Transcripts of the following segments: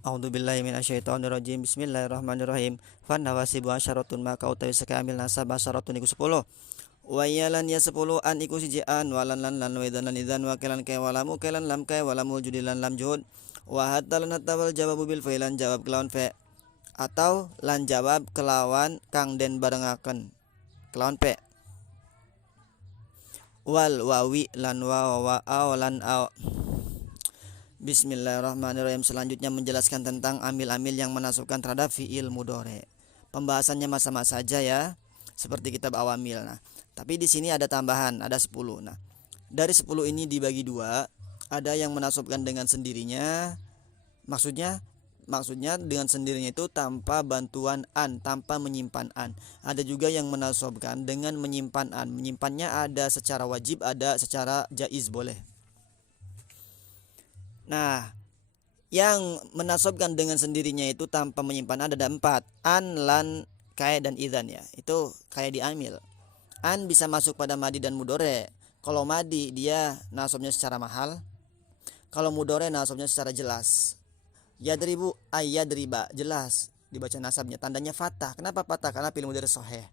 A'udzubillahi minasyaitonirrajim. Bismillahirrahmanirrahim. Fan nawasibu asyaratun maka utawi sekamil nasab asyaratun iku 10. Wa yalan ya 10 an iku sijian walan lan wedan lan idzan wa kalan kay walamu kalan lam kay walamu judilan lam juhud wa hatta lan hatta wal jawabu bil failan jawab kelawan fa atau lan jawab kelawan kang den barengaken kelawan pe wal wawi lan wa lan aw. Bismillahirrahmanirrahim. Selanjutnya menjelaskan tentang amil-amil yang menasabkan terhadap fiil mudhari. Pembahasannya sama-sama saja ya, seperti kitab awamil. Nah, tapi di sini ada tambahan, ada 10. Nah, dari 10 ini dibagi dua, ada yang menasabkan dengan sendirinya. Maksudnya dengan sendirinya itu tanpa bantuan an, tanpa menyimpan an. Ada juga yang menasabkan dengan menyimpan an. Menyimpannya ada secara wajib, ada secara jaiz boleh. Nah, yang menasabkan dengan sendirinya itu tanpa menyimpan ada 4. An, lan, kaya, dan idzan ya. Itu kayak diamil. An bisa masuk pada madi dan mudore. Kalau madi dia nasabnya secara mahal. Kalau mudore nasabnya secara jelas. Yadribu ayyadriba, jelas dibaca nasabnya. Tandanya fathah. Kenapa fathah? Karena fi'il mudhari sahih.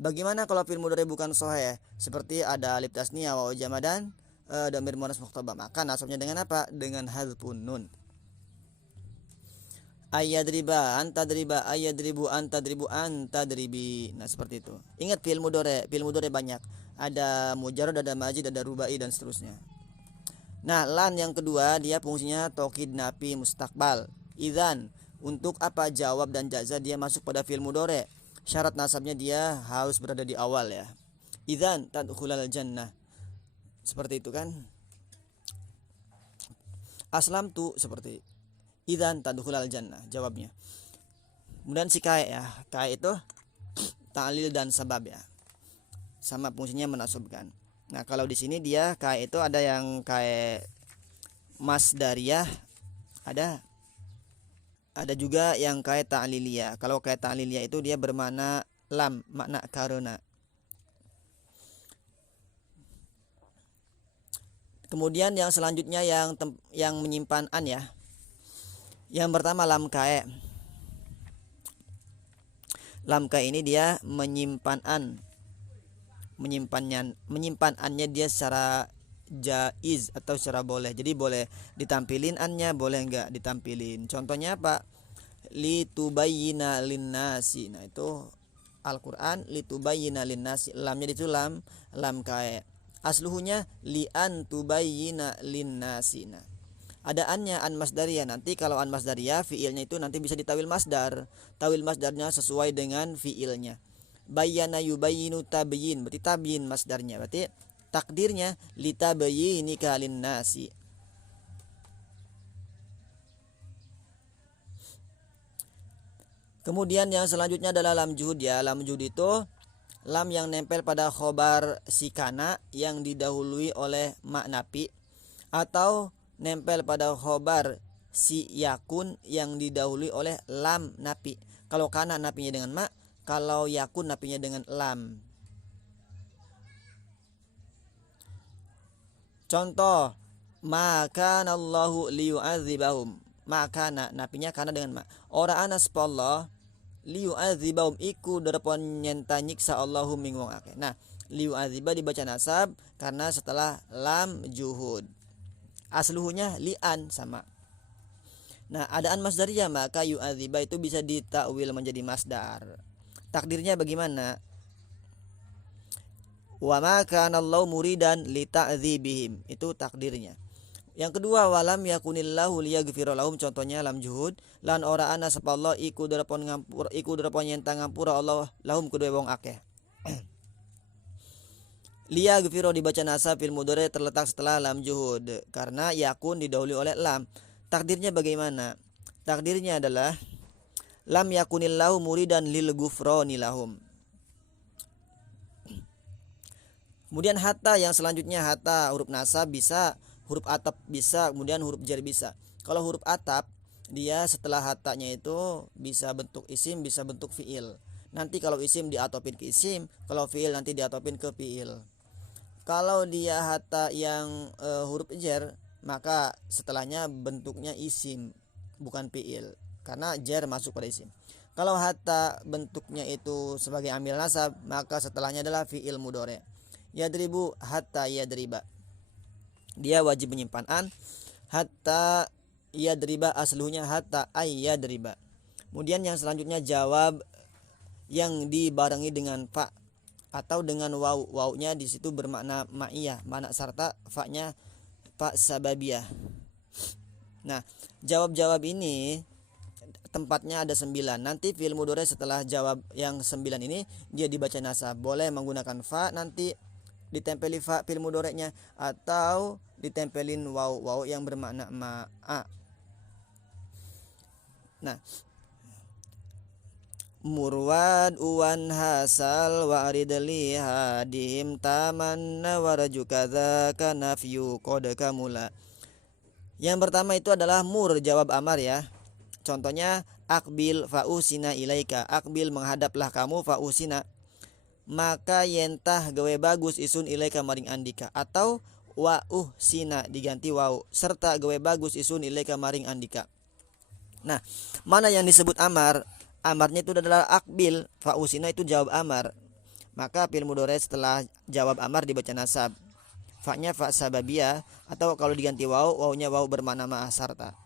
Bagaimana kalau fi'il mudhari bukan sahih? Seperti ada alif tasniyah wa jamadan damir muannas mukhtabah, maka nasabnya dengan apa? Dengan hadzfun nun. Ayyadriba antadriba ayyadribu antadribu antadribi. Nah, seperti itu. Ingat fi'il mudhari banyak. Ada mujarrad, ada majid, ada rubai dan seterusnya. Nah, lan yang kedua dia fungsinya taukid nafi mustaqbal. Idzan untuk apa? Jawab dan jaza dia masuk pada fi'il mudhari. Syarat nasabnya dia harus berada di awal ya. Idzan tadkhulal jannah. Seperti itu kan. Aslam tu seperti idzan tadkhulal jannah jawabnya. Kemudian si kai ya. Kai itu ta'lil dan sabab ya. Sama fungsinya menasabkan. Nah, kalau di sini dia kai itu ada yang kai masdariyah, ada juga yang kai ta'liliyah. Kalau kai ta'liliyah itu dia bermakna lam, makna karena. Kemudian yang selanjutnya yang menyimpan an ya. Yang pertama lam kae. Lam kae ini dia menyimpan an. Menyimpan annya dia secara jaiz atau secara boleh. Jadi boleh ditampilin annya, boleh enggak ditampilin. Contohnya apa? Litubayyina linnasi. Nah, itu Al-Qur'an litubayyina linnasi. Lamnya itu lam kae. Asluhunya li'an tubayyina linnasina. Ada annya an masdariyah. Nanti kalau an masdariyah fiilnya itu nanti bisa ditawil masdar. Tawil masdarnya sesuai dengan fiilnya. Bayyana yubayyinu tabyin, berarti tabyin masdarnya. Berarti takdirnya litabayyinika linnasi. Kemudian yang selanjutnya adalah lam juhud ya. Lam juhud itu lam yang nempel pada khobar si kana yang didahului oleh mak napi, atau nempel pada khobar si yakun yang didahului oleh lam napi. Kalau kana napinya dengan mak, kalau yakun napinya dengan lam. Contoh, maka Allahu liyu'adzibahum. Maka napinya kana dengan mak. Ora anas Allah liyu'adzibahum iku darapon nyenta nyiksa Allahum ming wong akeh. Nah, liyu'adziba dibaca nasab karena setelah lam juhud. Asluhunya li'an sama. Nah, adaan masdariyah maka yu'adziba itu bisa ditakwil menjadi masdar. Takdirnya bagaimana? Wa ma kana Allahu muridan lita'dzibihim. Itu takdirnya. Yang kedua, walam yakunillahu liyaghfira lahum, contohnya lam juhud, lan ora ana sapa Allah iku darapon nyenta ngampura Allah lahum kedua wong akeh. Liyaghfira dibaca nasab fil mudhari terletak setelah lam juhud karena yakun didahului oleh lam. Takdirnya bagaimana? Takdirnya adalah lam yakunillahu muridan lil ghufrani lahum. Kemudian hatta yang selanjutnya, hatta huruf nasab bisa, huruf atap bisa, kemudian huruf jar bisa. Kalau huruf atap dia setelah hatanya itu bisa bentuk isim, bisa bentuk fiil. Nanti kalau isim diatopin ke isim, kalau fiil nanti diatopin ke fiil. Kalau dia hatta yang huruf jar, maka setelahnya bentuknya isim. bukan fiil, karena jar masuk pada isim. Kalau hatta bentuknya itu sebagai amil nasab, maka setelahnya adalah fiil mudhari. Yadribu hatta yadriba. Dia wajib menyimpan an. Hatta yadriba aslunya hatta ayyadriba. Kemudian yang selanjutnya jawab yang dibarengi dengan fa atau dengan waw. Wawnya di situ bermakna ma'iyah, makna serta, fa-nya fa sababiyah. Nah, jawab-jawab ini tempatnya ada 9. Nanti fi'il mudhari setelah jawab yang 9 ini dia dibaca nasab. Boleh menggunakan fa, nanti ditempeli fa fi'il mudhari'nya, atau ditempelin waw, waw yang bermakna ma'a. Nah, murwad uwan hasal wa aridli hadim tamanna waraju kadza kanafyu qad kamula. Yang pertama itu adalah mur, jawab amar ya. Contohnya akbil fausina ilaika, akbil menghadaplah kamu, fausina maka yentah gawe bagus isun ilaika maring andika, atau wa sina diganti wau, serta gawe bagus isun ilaika maring andika. Nah, mana yang disebut amar? Amarnya itu adalah akbil, fausina itu jawab amar, maka fi'il mudhari setelah jawab amar dibaca nasab, fa-nya fa sababiyah, atau kalau diganti wau, waunya wau bermakna ma sarta.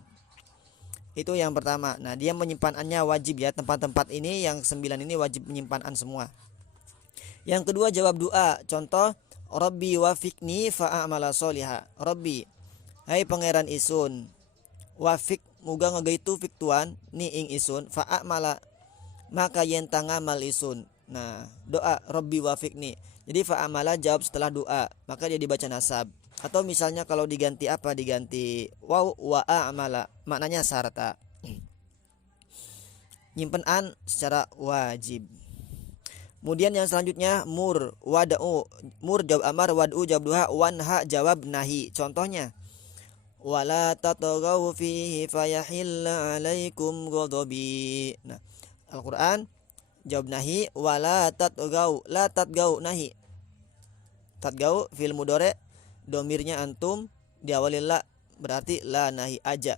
Itu yang pertama. Nah, dia menyimpan annya wajib ya. Tempat-tempat ini yang 9 ini wajib menyimpan an semua. Yang kedua jawab doa. Contoh Rabbi wafiqni fa'amala sholiha. Rabbi, hai pangeran isun, wafik muga ngagaitu fik tuan ni ing isun, fa'amala maka yen tangamal isun. Nah, doa Rabbi wafiqni. Jadi fa'amala jawab setelah doa, maka dia dibaca nasab. Atau misalnya kalau diganti apa? Diganti waw wa a'mala, maknanya sarta. Nyimpen an secara wajib. Kemudian yang selanjutnya mur, wada'u. Mur jawab amar, wad'u jawab duha, wanha jawab nahi. Contohnya wala tatagaw fihi fayahilla alaikum ghadabi. Nah, Al-Qur'an jawab nahi, wala tatagaw, la tatgaw nahi. Tatgaw fi'il mudhari, domirnya antum, diawali la, berarti la nahi aja.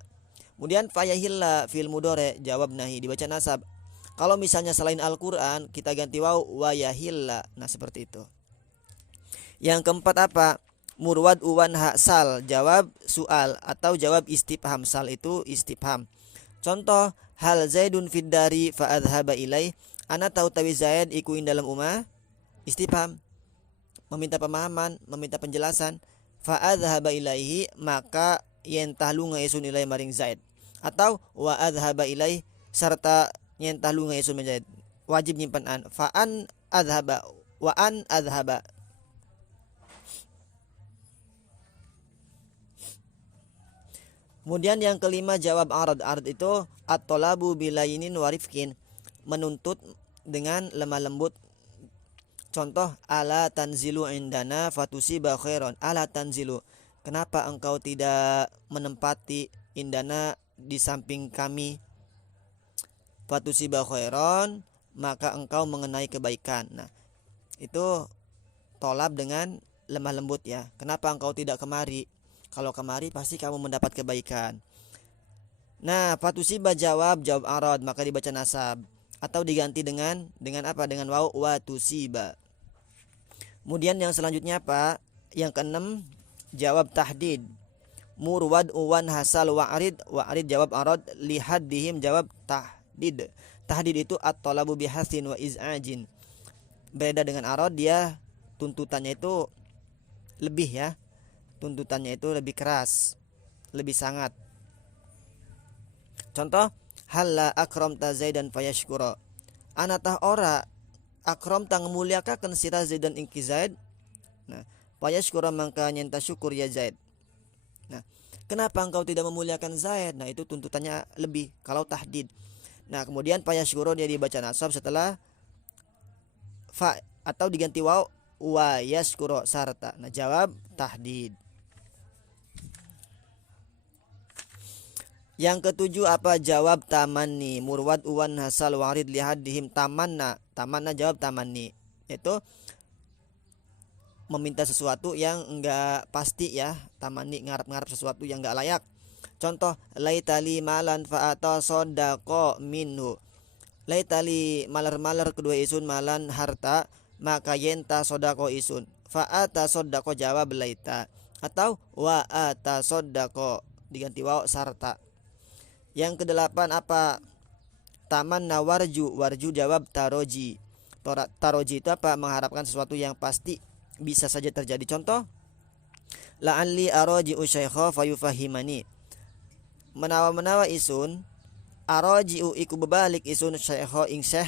Kemudian fayahilla fi'il mudhari jawab nahi dibaca nasab. Kalau misalnya selain Al-Qur'an kita ganti waw wayahilla. Nah, seperti itu. Yang keempat apa? Murwad uwan sal, jawab soal atau jawab istifham. Sal itu istifham. Contoh hal zaidun fid dari fa adhaba ilai. Ana tahu tawi Zaid iku ing dalam umah. Istifham, meminta pemahaman, meminta penjelasan. Fa adhaba ilaihi maka yen tahlu ngaisun ilai maring Zaid, atau wa adhaba ilai serta yen tahlu ngaisun Zaid. Wajib nyimpan an. Fa an adhaba wa an adhaba. Kemudian yang kelima jawab arad. Arad itu at-talabu bilayinin warifkin, menuntut dengan lemah lembut. Contoh ala tanzilu indana fatusiba khairon. Ala tanzilu, kenapa engkau tidak menempati indana di samping kami, fatusiba khairon maka engkau mengenai kebaikan. Nah, itu tolab dengan lemah lembut ya. Kenapa engkau tidak kemari? Kalau kemari pasti kamu mendapat kebaikan. Nah, fatusiba jawab arad, maka dibaca nasab atau diganti dengan apa? Dengan waw wa tusiba. Kemudian yang selanjutnya apa? Yang keenam jawab tahdid. Murwad uwan hasal wa'rid jawab arad, lihaddihim jawab tahdid. Tahdid itu at-talabu bihasin wa iz'ajin. Beda dengan arad, dia tuntutannya itu lebih ya. Tuntutannya itu lebih keras, lebih sangat. Contoh halla akramta zaidan fayashkura. Anatah ora akramta ngemuliakaken sira Zaidan ing Zaid. Nah, fayashkura mangka nyenta syukur ya Zaid. Nah, kenapa engkau tidak memuliakan Zaid? Nah, itu tuntutannya lebih kalau tahdid. Nah, kemudian fayashkura dia dibaca nasab setelah fa atau diganti waw wa yashkura sarta. Nah, jawab tahdid. Yang ketujuh apa? Jawab tamanni. Murwad uwan hasal warid lihaddihim tamanna. Tamanna jawab tamanni, yaitu meminta sesuatu yang enggak pasti ya. Tamanni ngarep-ngarep sesuatu yang enggak layak. Contoh, laitali malan fa'ata sodako minhu. Laitali malar-malar kedua isun malan harta, maka yenta sodako isun. Fa'ata sodako jawab laita. Atau wa'ata sodako diganti waw sarta. Yang kedelapan apa? Taman nawarju, warju jawab taroji. Taroji itu apa? Mengharapkan sesuatu yang pasti bisa saja terjadi. Contoh, la'alli aroji usyaikha fayufahimani. Menawa-menawa isun aroji'u iku bebalik isun syaikha ing syekh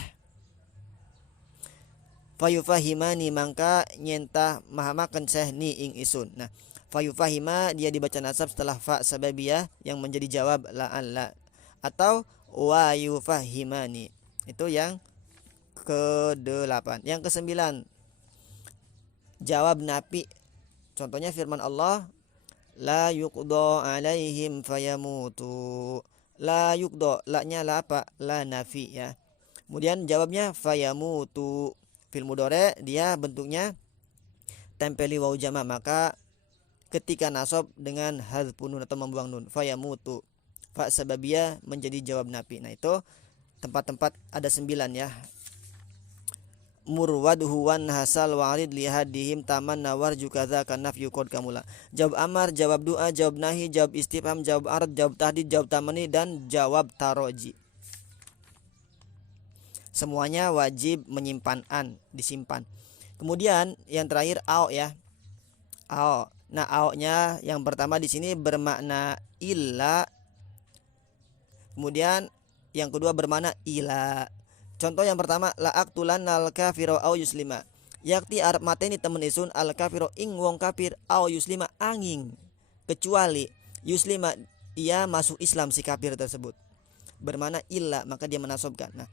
fayufahimani mangka nyentah mahamakan syekh ni ing isun. Nah, fayufahima dia dibaca nasab setelah fa sababiyah yang menjadi jawab la'alla atau wa yufahimani. Itu yang ke-8. Yang ke-9 jawab nafi. Contohnya firman Allah, la yuqdo alaihim fayamutu. La yuqdo, la nya la apa? La nafi ya. Kemudian jawabnya fayamutu. Fil mudhari dia bentuknya tempeli waw jama, maka ketika nasab dengan hadzfun nun atau membuang nun, fayamutu. Fa sababiyah menjadi jawab nafi. Nah, itu tempat-tempat ada 9 ya. Murwadhu wan hasal warid lihadihim taman nawar jukadza kanaf yukod kamula. Jawab amar, jawab doa, jawab nahi, jawab istifham, jawab arad, jawab tahdid, jawab tamani, dan jawab taroji. Semuanya wajib menyimpan an, disimpan. Kemudian yang terakhir ao ya. Ao. Nah, ao-nya yang pertama di sini bermakna illa. Kemudian yang kedua bermakna ila. Contoh yang pertama, la aqtulan al kafiru au yuslima. Yakti arab mateni temen isun al kafiru ing wong kafir au yuslima angin. Kecuali yuslima ia masuk Islam si kafir tersebut. Bermana illa, maka dia menasobkan. Nah,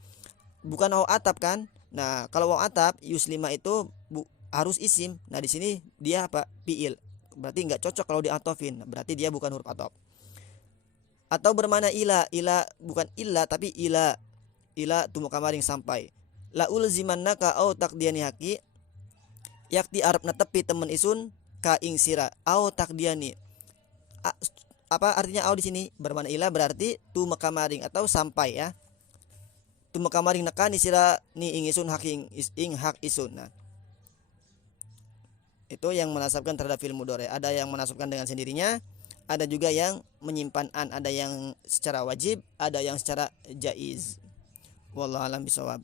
bukan au atap kan? Nah, kalau au atap yuslima itu harus isim. Nah, di sini dia apa? Fiil. Berarti enggak cocok kalau diatofin. Berarti dia bukan huruf atop. Atau bermana ila bukan illa tapi ila tumu kamaring sampai. La ulzimannaka au takdiani haki. Yakti arab na tepi temen isun ka ing sira au takdiani. Apa artinya au di sini? Bermakna ila berarti tumu kamaring atau sampai ya. Tumu kamaring nakani sira ni ing isun hak ing hak isun. Nah, itu yang menasabkan terhadap fi'il mudhari. Ada yang menasabkan dengan sendirinya, ada juga yang menyimpan an, ada yang secara wajib, ada yang secara jaiz. Wallahu a'lam bishawab.